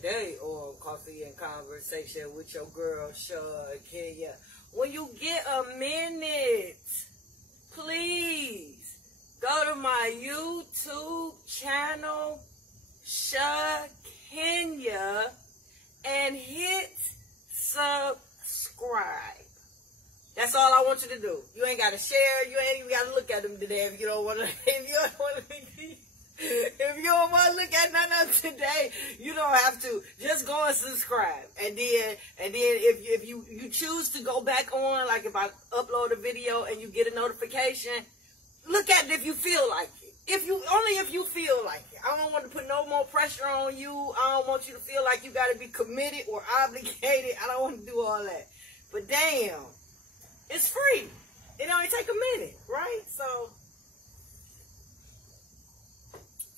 today on Coffee and Conversation with your girl, Shakenya. When you get a minute, please go to my YouTube channel, Shakenya, and hit subscribe. That's all I want you to do. You ain't got to share. You ain't even got to look at them today if you don't want to. If you don't want to. If you don't want to look at none of them today, you don't have to. Just go and subscribe. And then if you choose to go back on, like if I upload a video and you get a notification, look at it if you feel like it. Only if you feel like it. I don't want to put no more pressure on you. I don't want you to feel like you got to be committed or obligated. I don't want to do all that. But damn, it's free. It only take a minute, right? So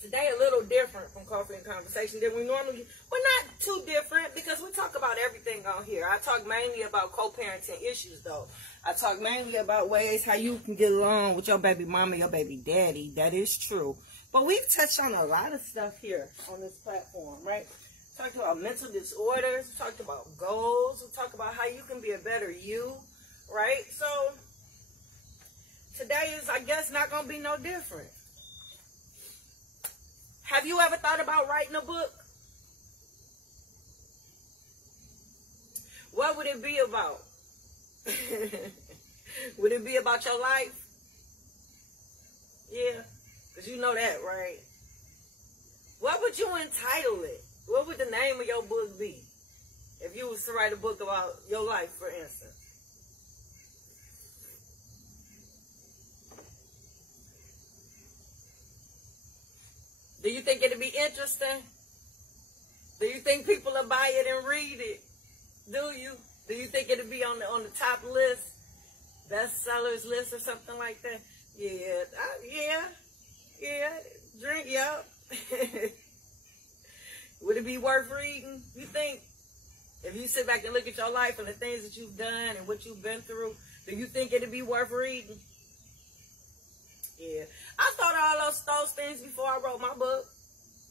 today a little different from Coffee and Conversation than we normally. Well, not too different because we talk about everything on here. I talk mainly about co-parenting issues, though. I talk mainly about ways how you can get along with your baby mama, your baby daddy. That is true. But we've touched on a lot of stuff here on this platform, right? We talked about mental disorders. We talked about goals. We talked about how you can be a better you, right? So today is, I guess, not going to be no different. Have you ever thought about writing a book? What would it be about? Would it be about your life? Yeah, because you know that, right? What would you entitle it? What would the name of your book be? If you was to write a book about your life, for instance. Do you think it'd be interesting? Do you think people will buy it and read it? Do you? Do you think it'd be on the top list, bestsellers list or something like that? Yeah, drink, yup. Would it be worth reading? You think? If you sit back and look at your life and the things that you've done and what you've been through, do you think it'd be worth reading? Yeah, I thought all those things before I wrote my book.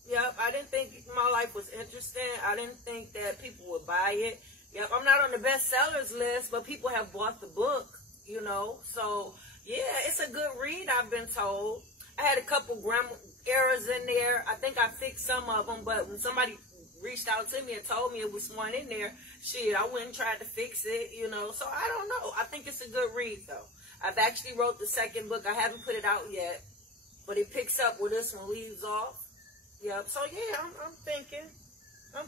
Yep, I didn't think my life was interesting. I didn't think that people would buy it. Yep, I'm not on the bestsellers list, but people have bought the book, you know. So, yeah, it's a good read, I've been told. I had a couple grammar errors in there. I think I fixed some of them, but when somebody reached out to me and told me it was one in there, shit, I went and tried to fix it, you know. So, I don't know. I think it's a good read, though. I've actually wrote the second book. I haven't put it out yet, but it picks up where this one leaves off. Yep. So, yeah, I'm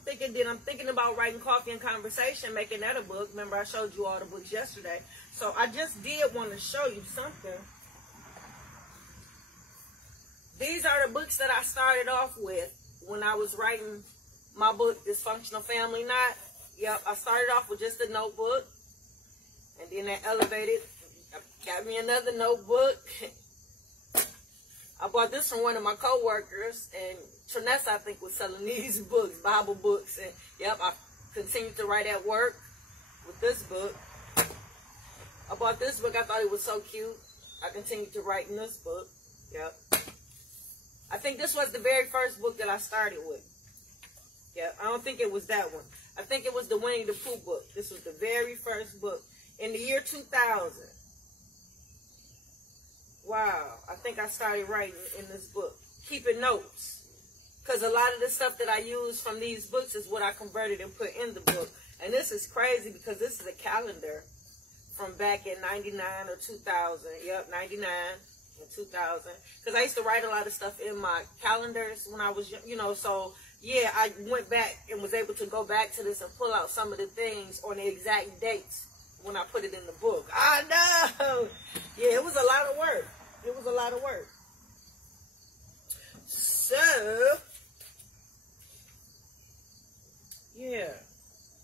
thinking about writing Coffee and Conversation, making that a book. Remember, I showed you all the books yesterday. So I just did want to show you something. These are the books that I started off with when I was writing my book, Dysfunctional Family Knot. Yep, I started off with just a notebook, and then I elevated. I got me another notebook. I bought this from one of my co-workers, and Trinessa, I think, was selling these books, Bible books. And, yep, I continued to write at work with this book. I bought this book. I thought it was so cute. I continued to write in this book. Yep. I think this was the very first book that I started with. Yep, I don't think it was that one. I think it was the Winnie the Pooh book. This was the very first book. In the year 2000. Wow, I think I started writing in this book. Keeping notes. Because a lot of the stuff that I use from these books is what I converted and put in the book. And this is crazy because this is a calendar from back in 99 or 2000. Yep, 99 and 2000. Because I used to write a lot of stuff in my calendars when I was, you know, so yeah, I went back and was able to go back to this and pull out some of the things on the exact dates when I put it in the book. I know. Yeah, it was a lot of work. It was a lot of work. So, yeah,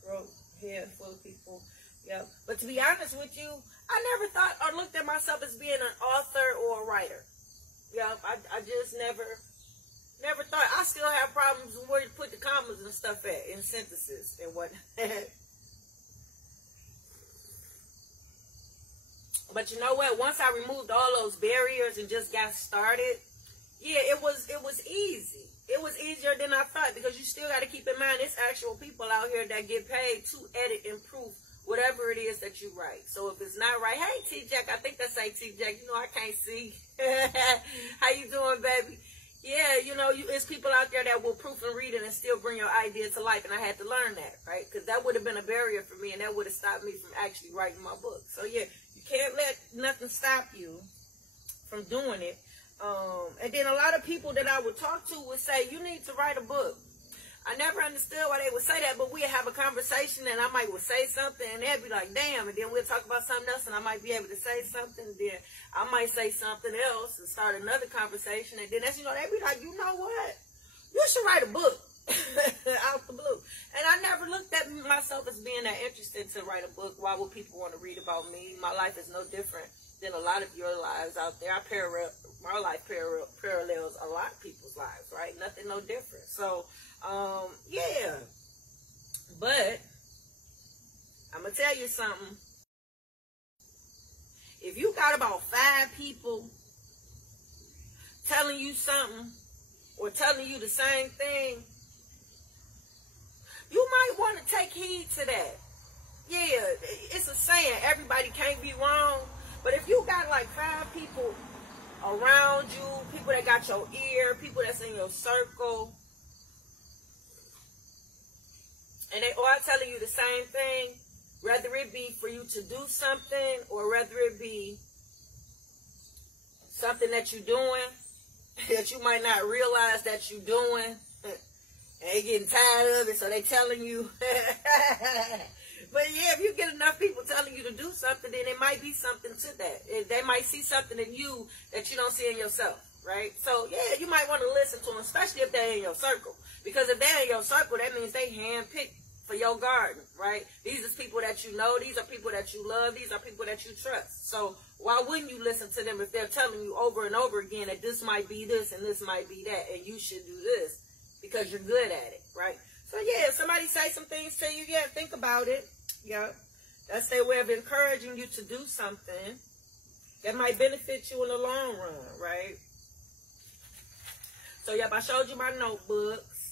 wrote head full of people. Yeah, but to be honest with you, I never thought or looked at myself as being an author or a writer. Yeah, I just never thought. I still have problems with where to put the commas and stuff at in sentences and what. But you know what? Once I removed all those barriers and just got started, yeah, it was easy. it was easier than I thought, because you still got to keep in mind, it's actual people out here that get paid to edit and proof whatever it is that you write. So if it's not right, hey, T-Jack, I think that's T-Jack. You know, I can't see. How you doing, baby? Yeah, you know, it's people out there that will proof and read it and still bring your idea to life, and I had to learn that, right? Because that would have been a barrier for me, and that would have stopped me from actually writing my book. So, yeah, you can't let nothing stop you from doing it. And then a lot of people that I would talk to would say, you need to write a book. I never understood why they would say that, but we'd have a conversation, and I would say something, and they'd be like, damn, and then we'll talk about something else, and I might be able to say something, and then I might say something else and start another conversation, and then that's, they'd be like, you know what? You should write a book. Out the blue. And I never looked at myself as being that interested to write a book. Why would people want to read about me? My life is no different than a lot of your lives out there. My life parallels a lot of people's lives, right? Nothing no different. So, yeah. But I'm going to tell you something. If you got about 5 people telling you something or telling you the same thing, you might want to take heed to that. Yeah, it's a saying, everybody can't be wrong. But if you got like 5 people around you, people that got your ear, people that's in your circle, and they all telling you the same thing, whether it be for you to do something or whether it be something that you're doing that you might not realize that you're doing, and they getting tired of it, so they telling you. But yeah, if you get enough people telling you to do something, then it might be something to that. They might see something in you that you don't see in yourself, right? So yeah, you might want to listen to them, especially if they're in your circle. Because if they're in your circle, that means they handpicked for your garden, right? These are people that you know. These are people that you love. These are people that you trust. So why wouldn't you listen to them if they're telling you over and over again that this might be this and this might be that, and you should do this because you're good at it, right? So yeah, if somebody say some things to you, yeah, think about it. Yeah, that's their way of encouraging you to do something that might benefit you in the long run, right? So yep, I showed you my notebooks.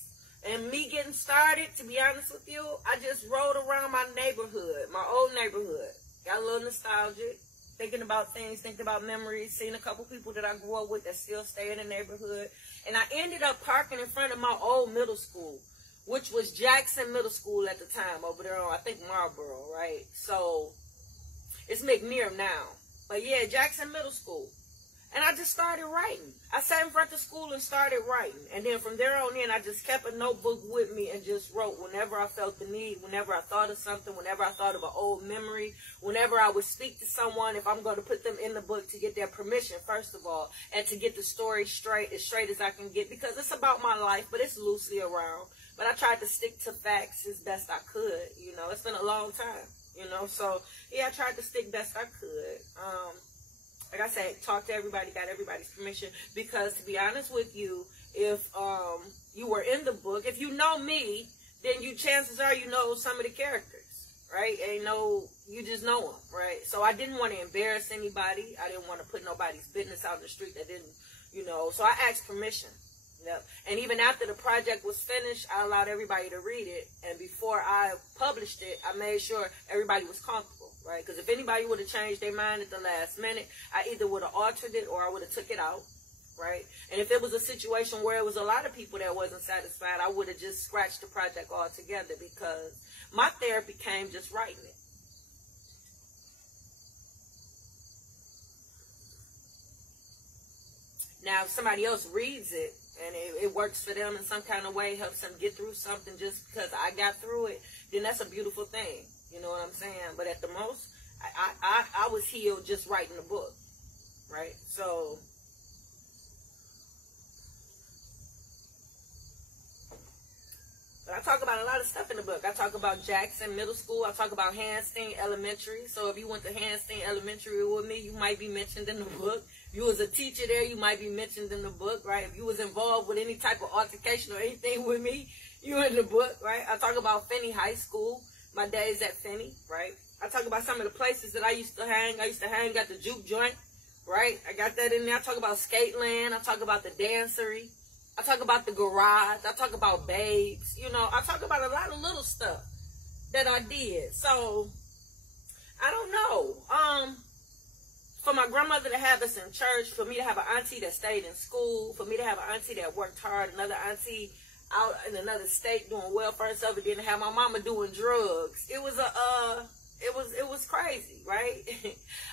And me getting started, to be honest with you, I just rode around my neighborhood, my old neighborhood. Got a little nostalgic, thinking about things, thinking about memories, seeing a couple people that I grew up with that still stay in the neighborhood. And I ended up parking in front of my old middle school, which was Jackson Middle School at the time, over there on, I think, Marlboro, right? So, it's McNear now. But yeah, Jackson Middle School. And I just started writing. I sat in front of school and started writing. And then from there on in, I just kept a notebook with me and just wrote whenever I felt the need, whenever I thought of something, whenever I thought of an old memory, whenever I would speak to someone, if I'm going to put them in the book, to get their permission, first of all, and to get the story straight as I can get, because it's about my life, but it's loosely around. But I tried to stick to facts as best I could. It's been a long time, So, yeah, I tried to stick best I could. Like I said, talk to everybody, got everybody's permission. Because to be honest with you, if you were in the book, if you know me, then chances are you know some of the characters, right? And you just know them, right? So I didn't want to embarrass anybody. I didn't want to put nobody's business out in the street that didn't, So I asked permission. Yep. And even after the project was finished, I allowed everybody to read it. And before I published it, I made sure everybody was comfortable, right? Because if anybody would have changed their mind at the last minute, I either would have altered it or I would have took it out, right? And if it was a situation where it was a lot of people that wasn't satisfied, I would have just scratched the project altogether, because my therapy came just writing it. Now, if somebody else reads it, and it works for them in some kind of way, helps them get through something just because I got through it, then that's a beautiful thing. You know what I'm saying? But at the most, I was healed just writing the book, right? So, but I talk about a lot of stuff in the book. I talk about Jackson Middle School. I talk about Handstein Elementary. So if you went to Handstein Elementary with me, you might be mentioned in the book. If you was a teacher there, you might be mentioned in the book, right? If you was involved with any type of altercation or anything with me, you in the book, right? I talk about Finney High School, my days at Finney, right? I talk about some of the places that I used to hang. I used to hang at the juke joint, right? I got that in there. I talk about Skateland. I talk about the dancery, I talk about the garage. I talk about babes. You know, I talk about a lot of little stuff that I did. So, I don't know. For my grandmother to have us in church, for me to have an auntie that stayed in school, for me to have an auntie that worked hard, another auntie out in another state doing welfare and stuff, and then to have my mama doing drugs. It was it was crazy, right?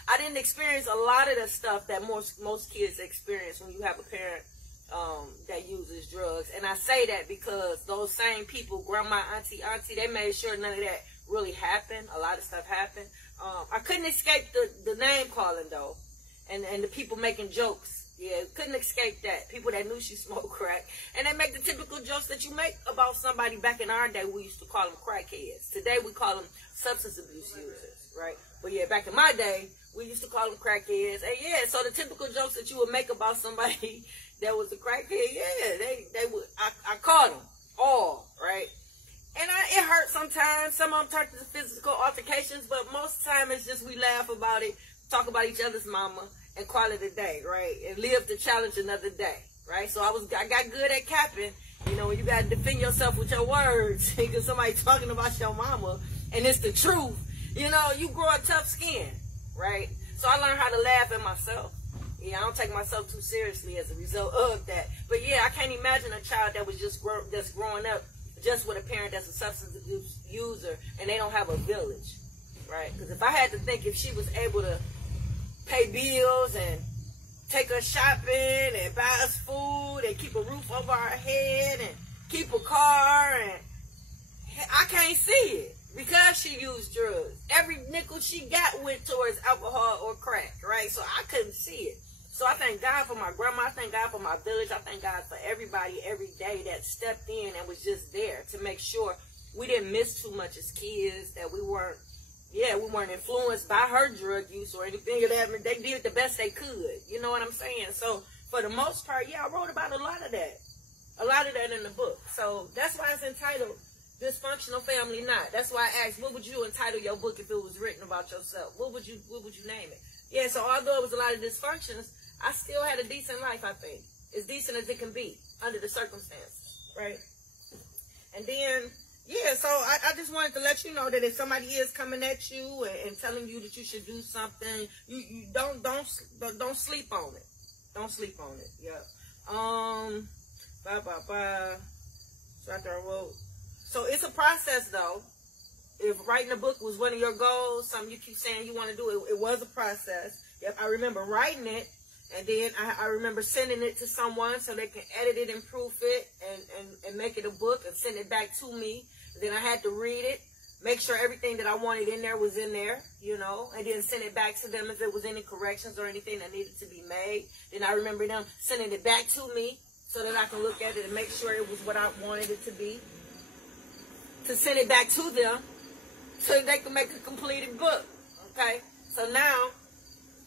I didn't experience a lot of the stuff that most kids experience when you have a parent that uses drugs. And I say that because those same people, grandma, auntie, they made sure none of that really happened. A lot of stuff happened. I couldn't escape the name calling though, and the people making jokes. Yeah, couldn't escape that. People that knew she smoked crack, and they make the typical jokes that you make about somebody. Back in our day, we used to call them crackheads. Today, we call them substance abuse users, right? But yeah, back in my day, we used to call them crackheads. And yeah, so the typical jokes that you would make about somebody that was a crackhead, yeah, they would. I caught them all, right? And it hurt sometimes. Some of them turn to physical altercations, but most of the time it's just we laugh about it, talk about each other's mama, and call it a day, right? And live to challenge another day, right? So I got good at capping. You know, when you got to defend yourself with your words because somebody talking about your mama and it's the truth, you know, you grow a tough skin, right? So I learned how to laugh at myself. Yeah, I don't take myself too seriously as a result of that. But yeah, I can't imagine a child that was that's growing up just with a parent that's a substance abuse user and they don't have a village, right? Because if I had to think if she was able to pay bills and take us shopping and buy us food and keep a roof over our head and keep a car, and I can't see it because she used drugs. Every nickel she got went towards alcohol or crack, right? So I couldn't see it. So I thank God for my grandma. I thank God for my village. I thank God for everybody every day that stepped in and was just there to make sure we didn't miss too much as kids, that we weren't influenced by her drug use or anything of that. They did the best they could. You know what I'm saying? So for the most part, yeah, I wrote about a lot of that in the book. So that's why it's entitled Dysfunctional Family Knot. That's why I asked, what would you entitle your book if it was written about yourself? What would you name it? Yeah, so although it was a lot of dysfunctions, I still had a decent life, I think. As decent as it can be under the circumstances, right? And then, yeah, so I just wanted to let you know that if somebody is coming at you and telling you that you should do something, you don't sleep on it. Don't sleep on it. Yeah. So it's a process though. If writing a book was one of your goals, something you keep saying you want to do, it was a process. Yep, I remember writing it, and then I remember sending it to someone so they can edit it and proof it and make it a book and send it back to me. Then I had to read it, make sure everything that I wanted in there was in there, you know, and then send it back to them if there was any corrections or anything that needed to be made. Then I remember them sending it back to me so that I can look at it and make sure it was what I wanted it to be. To send it back to them so they can make a completed book, okay? So now,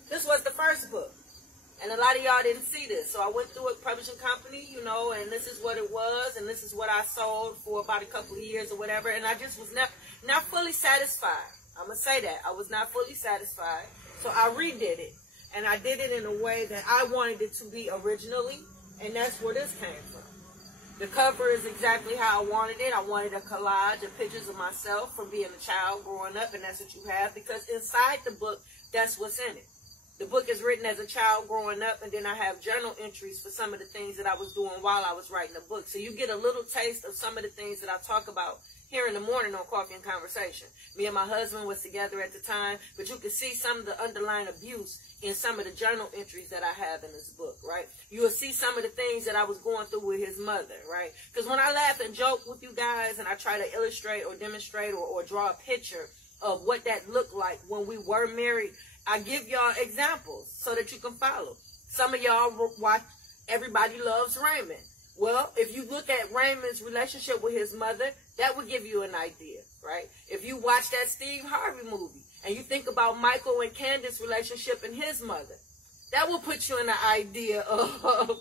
this was the first book. And a lot of y'all didn't see this. So I went through a publishing company, you know, and this is what it was, and this is what I sold for about a couple of years or whatever, and I just was not fully satisfied. I'm going to say that. I was not fully satisfied. So I redid it, and I did it in a way that I wanted it to be originally, and that's where this came from. The cover is exactly how I wanted it. I wanted a collage of pictures of myself from being a child growing up, and that's what you have, because inside the book, that's what's in it. The book is written as a child growing up, and then I have journal entries for some of the things that I was doing while I was writing the book. So you get a little taste of some of the things that I talk about here in the morning on Coffee and Conversation. Me and my husband was together at the time, but you can see some of the underlying abuse in some of the journal entries that I have in this book, right? You will see some of the things that I was going through with his mother, right? Because when I laugh and joke with you guys and I try to illustrate or demonstrate or draw a picture of what that looked like when we were married, I give y'all examples so that you can follow. Some of y'all watch Everybody Loves Raymond. Well, if you look at Raymond's relationship with his mother, that would give you an idea, right? If you watch that Steve Harvey movie and you think about Michael and Candace's relationship and his mother, that will put you in the idea of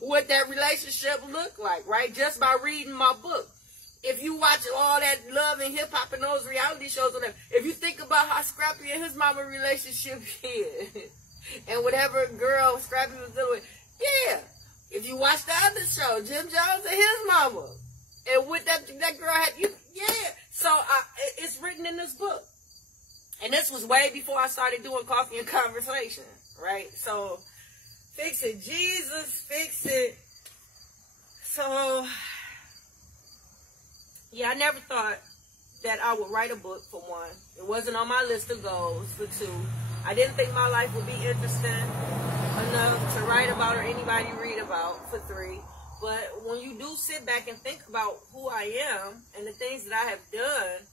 what that relationship looked like, right? Just by reading my book. If you watch all that Love and Hip Hop and those reality shows, whatever, if you think about how Scrappy and his mama relationship is, and whatever girl Scrappy was dealing with, yeah, If you watch the other show, Jim Jones and his mama, and what that girl had, So it's written in this book. And this was way before I started doing Coffee and Conversation, right? So, fix it, Jesus, fix it. So, yeah, I never thought that I would write a book, for one. It wasn't on my list of goals, for two. I didn't think my life would be interesting enough to write about or anybody read about, for three. But when you do sit back and think about who I am and the things that I have done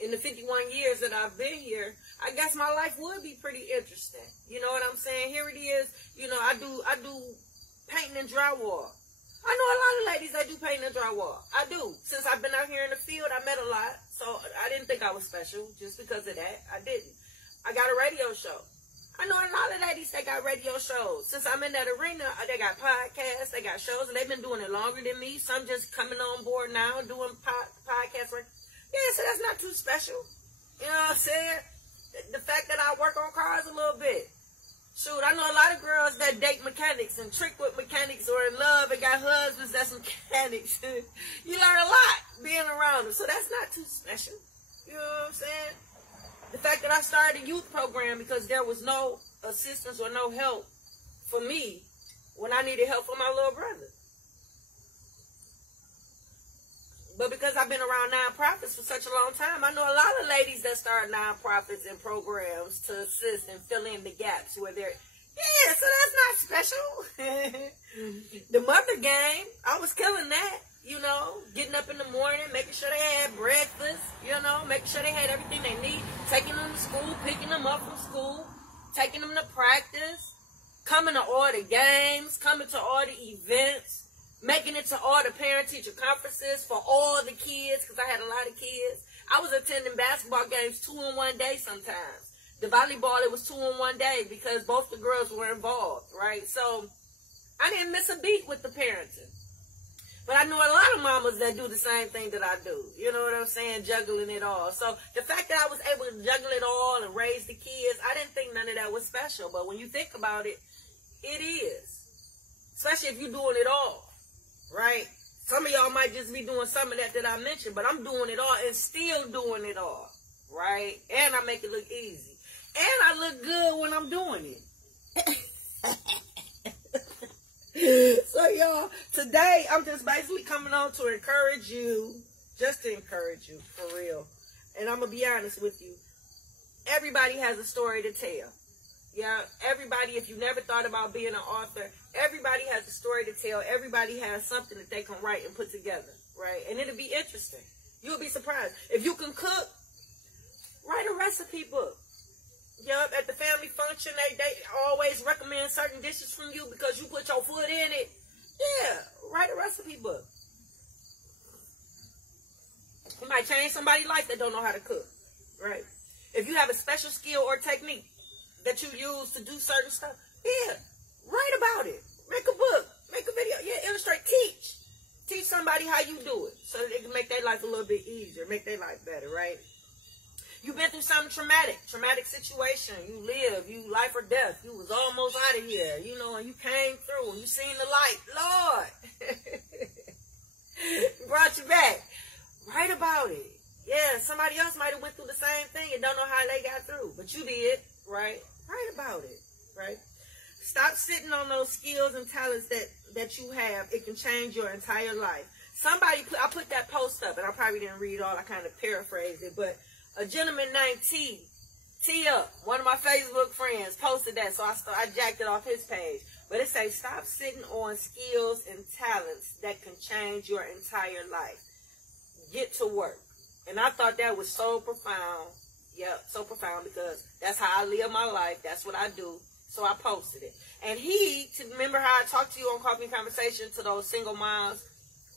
in the 51 years that I've been here, I guess my life would be pretty interesting. You know what I'm saying? Here it is. You know, I do painting and drywall. I know a lot of ladies that do painting and drywall. I do. Since I've been out here in the field, I met a lot. So I didn't think I was special just because of that. I didn't. I got a radio show. I know a lot of ladies that got radio shows. Since I'm in that arena, they got podcasts, they got shows, and they've been doing it longer than me. Some just coming on board now doing podcasts. Yeah, so that's not too special. You know what I'm saying? The fact that I work on cars a little bit. Shoot, I know a lot of girls that date mechanics and trick with mechanics or in love and got husbands that's mechanics. You learn a lot being around them. So that's not too special. You know what I'm saying? The fact that I started a youth program because there was no assistance or no help for me when I needed help for my little brother. But because I've been around nonprofits for such a long time, I know a lot of ladies that start nonprofits and programs to assist and fill in the gaps where they're, yeah, so that's not special. The mother game, I was killing that, you know, getting up in the morning, making sure they had breakfast, you know, making sure they had everything they need, taking them to school, picking them up from school, taking them to practice, coming to all the games, coming to all the events, making it to all the parent-teacher conferences for all the kids, because I had a lot of kids. I was attending basketball games 2 in 1 day sometimes. The volleyball, it was 2 in 1 day because both the girls were involved, right? So I didn't miss a beat with the parenting. But I know a lot of mamas that do the same thing that I do. You know what I'm saying? Juggling it all. So the fact that I was able to juggle it all and raise the kids, I didn't think none of that was special. But when you think about it, it is. Especially if you're doing it all. Right? Some of y'all might just be doing some of that I mentioned, but I'm doing it all and still doing it all. Right? And I make it look easy. And I look good when I'm doing it. So, y'all, today I'm just basically coming on to encourage you, just to encourage you, for real. And I'm going to be honest with you. Everybody has a story to tell. Yeah, everybody, if you never thought about being an author, everybody has a story to tell. Everybody has something that they can write and put together, right? And it'll be interesting. You'll be surprised. If you can cook, write a recipe book. Yep, at the family function, they always recommend certain dishes from you because you put your foot in it. Yeah, write a recipe book. You might change somebody's life that don't know how to cook, right? If you have a special skill or technique that you use to do certain stuff, yeah, write about it. Make a book, make a video, yeah, illustrate, teach somebody how you do it so that they can make their life a little bit easier, make their life better, right? You've been through something traumatic situation. You live, you life or death. You was almost out of here, you know, and you came through and you seen the light. Lord, brought you back. Write about it. Yeah, somebody else might have went through the same thing and don't know how they got through, but you did, right? Write about it, right? Stop sitting on those skills and talents that you have. It can change your entire life. I put that post up, and I probably didn't read it all. I kind of paraphrased it, but a gentleman named T Up, one of my Facebook friends, posted that, so I jacked it off his page. But it says, stop sitting on skills and talents that can change your entire life. Get to work. And I thought that was so profound. Yep, so profound because that's how I live my life. That's what I do. So I posted it. And remember how I talked to you on Coffee and Conversation to those single moms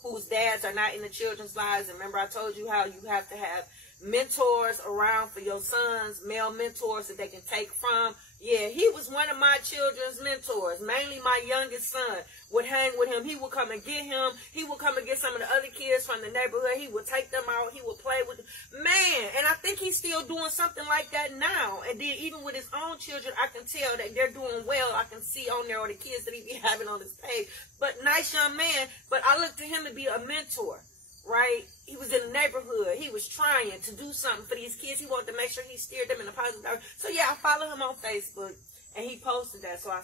whose dads are not in the children's lives. And remember I told you how you have to have mentors around for your sons, male mentors that they can take from Yeah, he was one of my children's mentors. Mainly my youngest son would hang with him. He would come and get him. He would come and get some of the other kids from the neighborhood. He would take them out. He would play with them. Man, and I think he's still doing something like that now. And then even with his own children, I can tell that they're doing well. I can see on there all the kids that he be having on his page. But nice young man. But I look to him to be a mentor. Right? He was in the neighborhood. He was trying to do something for these kids. He wanted to make sure he steered them in a positive direction. So, yeah, I follow him on Facebook, and he posted that. So, I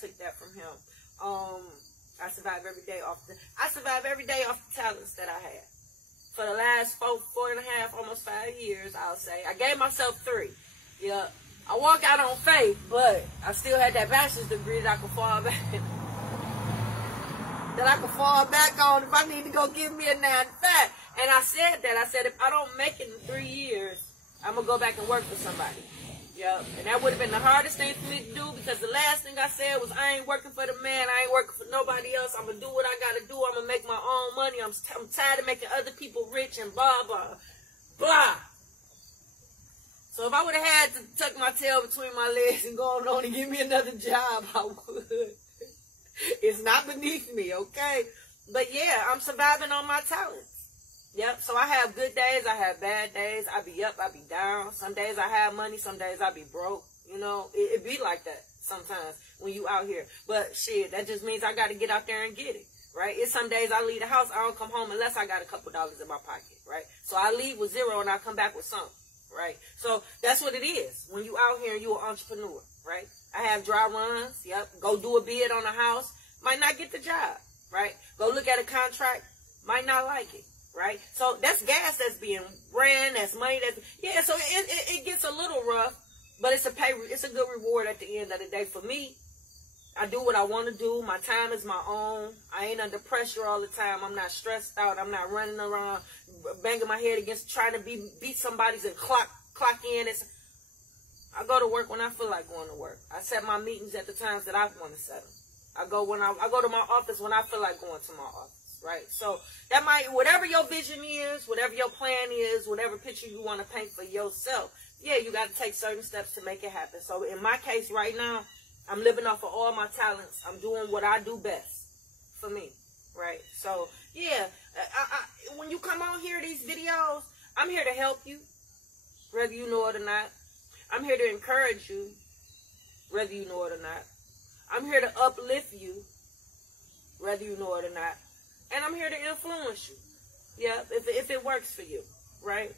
took that from him. I survive every day off the talents that I had. For the last 4.5, almost 5 years, I'll say. I gave myself 3. Yeah. I walk out on faith, but I still had that bachelor's degree that I could fall back on if I need to go give me a 9 to 5. And I said that. I said, if I don't make it in 3 years, I'm going to go back and work for somebody. Yep. And that would have been the hardest thing for me to do, because the last thing I said was, I ain't working for the man. I ain't working for nobody else. I'm going to do what I got to do. I'm going to make my own money. I'm tired of making other people rich and blah, blah, blah. So if I would have had to tuck my tail between my legs and go on and give me another job, I would. It's not beneath me, okay? But yeah, I'm surviving on my talents. Yep, so I have good days, I have bad days. I be up, I be down. Some days I have money, some days I be broke. You know, it be like that sometimes when you out here. But shit, that just means I got to get out there and get it, right? It's some days I leave the house, I don't come home unless I got a couple dollars in my pocket, right? So I leave with 0 and I come back with something, right? So that's what it is when you out here and you an entrepreneur, right? I have dry runs, yep. Go do a bid on a house, might not get the job, right? Go look at a contract, might not like it, right? So that's gas that's being ran, that's money that's, yeah, so it gets a little rough, but it's a good reward at the end of the day. For me, I do what I want to do. My time is my own. I ain't under pressure all the time. I'm not stressed out. I'm not running around banging my head against trying to beat somebody's and clock in. I go to work when I feel like going to work. I set my meetings at the times that I want to set them. I go to my office when I feel like going to my office, right? So that whatever your vision is, whatever your plan is, whatever picture you want to paint for yourself, yeah, you got to take certain steps to make it happen. So in my case right now, I'm living off of all my talents. I'm doing what I do best for me, right? So yeah, when you come on here, these videos, I'm here to help you, whether you know it or not. I'm here to encourage you, whether you know it or not. I'm here to uplift you, whether you know it or not. And I'm here to influence you, yeah, if it works for you, right?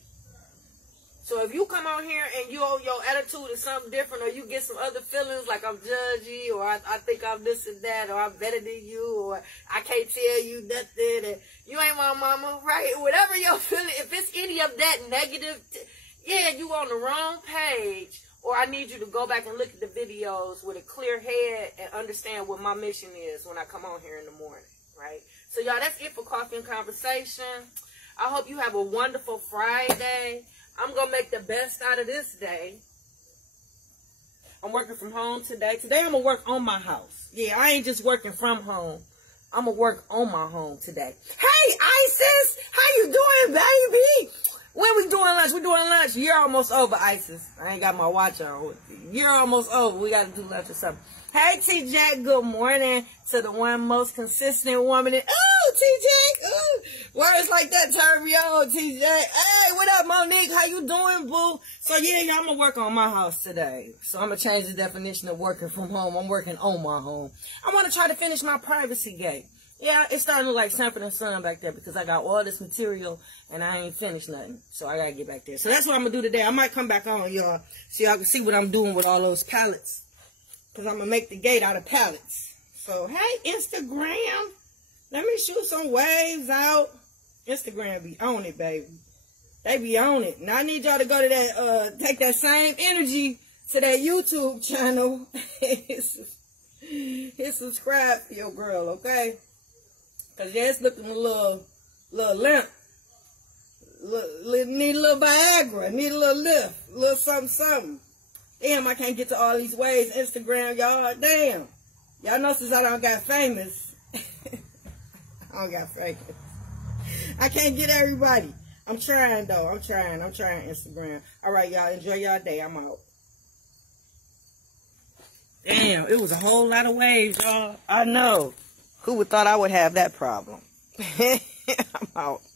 So if you come on here and your attitude is something different, or you get some other feelings like I'm judgy, or I think I'm this and that, or I'm better than you, or I can't tell you nothing, and you ain't my mama, right? Whatever your feeling, if it's any of that negative, yeah, you on the wrong page, or I need you to go back and look at the videos with a clear head and understand what my mission is when I come on here in the morning, right? So, y'all, that's it for Coffee and Conversation. I hope you have a wonderful Friday. I'm going to make the best out of this day. I'm working from home today. Today, I'm going to work on my house. Yeah, I ain't just working from home. I'm going to work on my home today. Hey, Isis! How you doing, baby? When we doing lunch? We doing lunch. You're almost over, Isis. I ain't got my watch on. You're almost over. We got to do lunch or something. Hey, TJ. Good morning to the one most consistent woman. Oh, TJ. Ooh. Words like that turn me on, TJ. Hey, what up, Monique? How you doing, boo? So, yeah, I'm going to work on my house today. So, I'm going to change the definition of working from home. I'm working on my home. I want to try to finish my privacy gate. Yeah, it's starting to look like Sanford & Son back there because I got all this material and I ain't finished nothing. So I got to get back there. So that's what I'm going to do today. I might come back on, y'all, so y'all can see what I'm doing with all those pallets. Because I'm going to make the gate out of pallets. So, hey, Instagram, let me shoot some waves out. Instagram be on it, baby. They be on it. Now I need y'all to go to that, take that same energy to that YouTube channel. Hit subscribe to your girl, okay? Because yeah, it's looking a little limp. Need a little Viagra. Need a little lift. A little something. Damn, I can't get to all these ways. Instagram, y'all. Damn. Y'all know since I don't got famous. I don't got famous. I can't get everybody. I'm trying, though. I'm trying Instagram. All right, y'all. Enjoy y'all day. I'm out. Damn, it was a whole lot of waves, y'all. I know. Who would thought I would have that problem? I'm out.